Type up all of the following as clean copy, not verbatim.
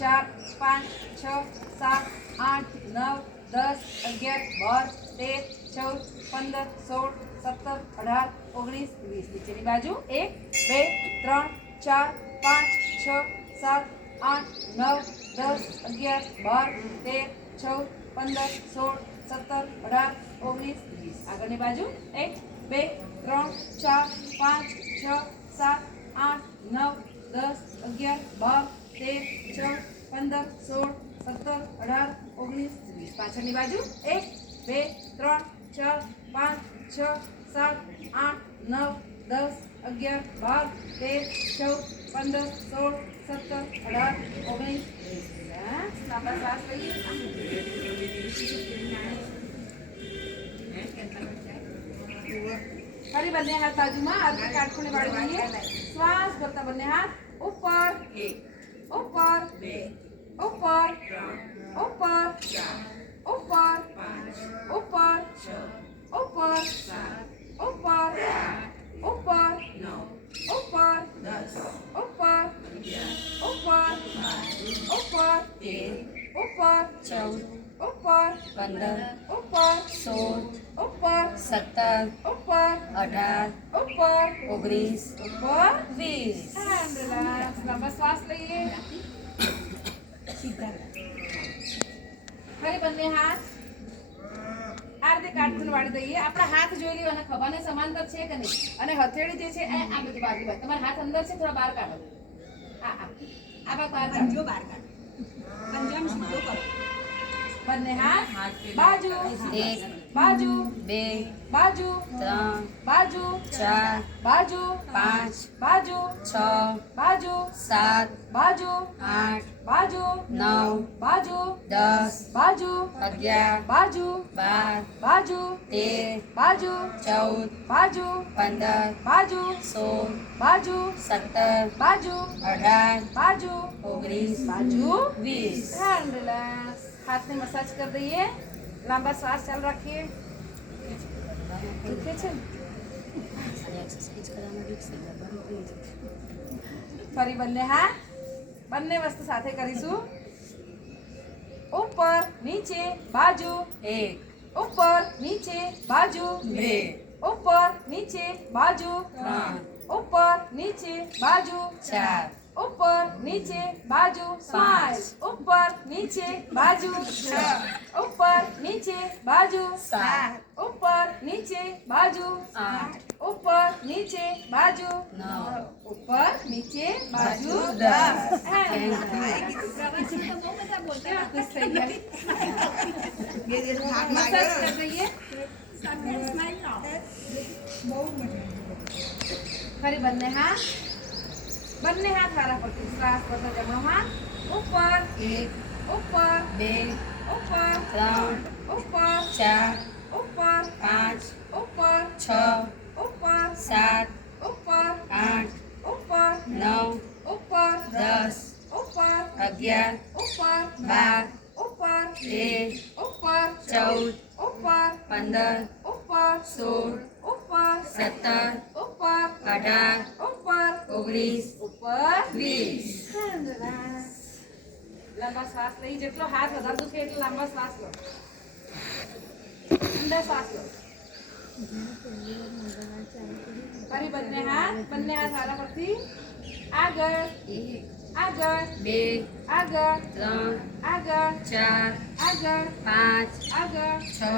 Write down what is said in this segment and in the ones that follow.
4 5 6 7 8 9 10 11 12 13 14 15 16 17 18 19 20 નીચેની બાજુ 1 2 3 4 5 6 7 8 9 10 11 12 13 14 15 16 17 18 19 20 આગળની બાજુ 1 2 3 4 5 6 7 8 9 10 11 12 13 14 15 16 17 18 19 20 પાછળની બાજુ 1 2 3 4 5 6 7 8 9 10 11 12 13 14 15 16 17 18 19 20 લાંબા શ્વાસ લઈએ ફરી બંને હાથ બાજુમાં આગળ કાટખૂણે વાળી દઈએ શ્વાસ ભરતા બંને હાથ ઉપર ઉપર ઉપર ઉપર ઉપર ઉપર ઉપર ઉપર ઉપર ઉપર 10 ઉપર ઉપર ઉપર 13 ઉપર 14 ઉપર 15 ઉપર 16 ઉપર 17 ઉપર 18 ઉપર 19 ઉપર 20 લાંબા શ્વાસ લઈએ ફરી બંને હાથ આ રીતે કાટખૂણે વાળી દઈએ આપણા હાથ જોઈ લ્યો અને ખભાને સમાંતર છે કે નહીં અને હથેળી જે છે આ બધી બાજુ તમારા હાથ અંદર છે થોડા બહાર કાઢો આ બહાર કાઢો બહાર કાઢો પંજામ સીધો કરો બંને હાથ બાજુ 1 બાજુ 2 બાજુ 3 બાજુ 4 બાજુ 5 બાજુ 6 બાજુ 7 બાજુ 8 બાજુ 9 બાજુ 10 બાજુ 11 બાજુ 12 બાજુ 13 બાજુ 14 બાજુ 15 બાજુ 16 બાજુ 17 બાજુ 18 બાજુ 19 બાજુ 20 हाथ में मसाज कर दीजिए लंबा श्वास चालू रखिए फरी बन्ने हाथ बन्ने वस्तु साथे करीशु ऊपर नीचे बाजू 1 ऊपर नीचे बाजू 2 ऊपर नीचे बाजू 3 ऊपर नीचे बाजू 4 ऊपर नीचे बाजू 5 ऊपर नीचे बाजू 6 ऊपर नीचे बाजू 7 ऊपर नीचे बाजू 8 ऊपर नीचे बाजू 9 ऊपर नीचे बाजू 10 फरी બંને હાથ હારા પર શ્વાસ ભરતા જમણો હાથ ઉપર 1 ઉપર 2 ઉપર 3 ઉપર 4 ઉપર 5 ઉપર 6 ઉપર 7 ઉપર 8 ઉપર 9 ઉપર 10 ઉપર 11 ઉપર 12 ઉપર 13 ઉપર 14 ઉપર 15 ઉપર 16 ઉપર 17 ઉપર 18 ઉપર 19 ઉપર 20 લાંબા શ્વાસ લઈ જેટલો હાથ વધારે દુખે એટલો લાંબા શ્વાસ લો અંદર શ્વાસ લો ફરી બંને હાથ હારા પરથી આગળ 2 આગળ 3 આગળ 4 આગળ 5 આગળ 6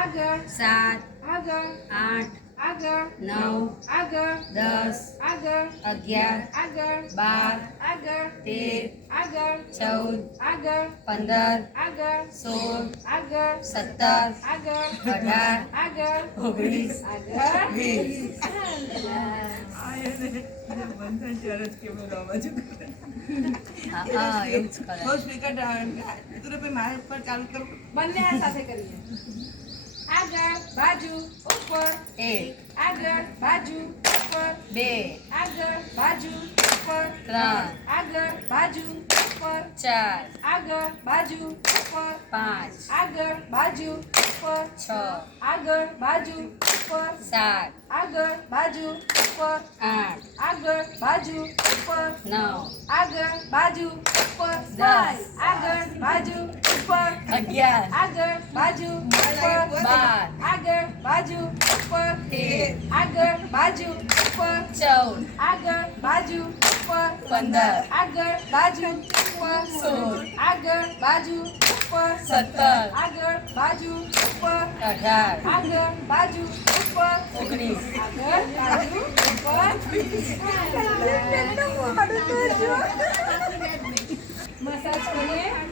આગળ 7 આગળ 8 આગળ 9 આગળ 10 આગળ 11 આગળ 12 આગળ 13 આગળ 14 આગળ 15 આગળ 16 આગળ 17 આગળ 18 આગળ 19 આગળ 20 બંને હાથ સાથે કરીએ આગળ બાજુ ઉપર 1 આગળ બાજુ ઉપર 2 આગળ બાજુ ઉપર 3 આગળ બાજુ ઉપર 4 આગળ બાજુ ઉપર 5 આગળ બાજુ ઉપર 6 આગળ બાજુ ઉપર 7 આગળ બાજુ ઉપર 8 આગળ બાજુ ઉપર 9 આગળ બાજુ ઉપર 10 આગળ બાજુ ઉપર 11 આગળ બાજુ ઉપર 12 આગળ બાજુ ઉપર 13 આગળ બાજુ ઉપર 14 આગળ બાજુ ઉપર 15 આગળ બાજુ ઉપર 16 આગળ બાજુ ઉપર 17 આગળ બાજુ ઉપર 18 આગળ બાજુ ઉપર 19 આગળ બાજુ ઉપર મસાજ કરીએ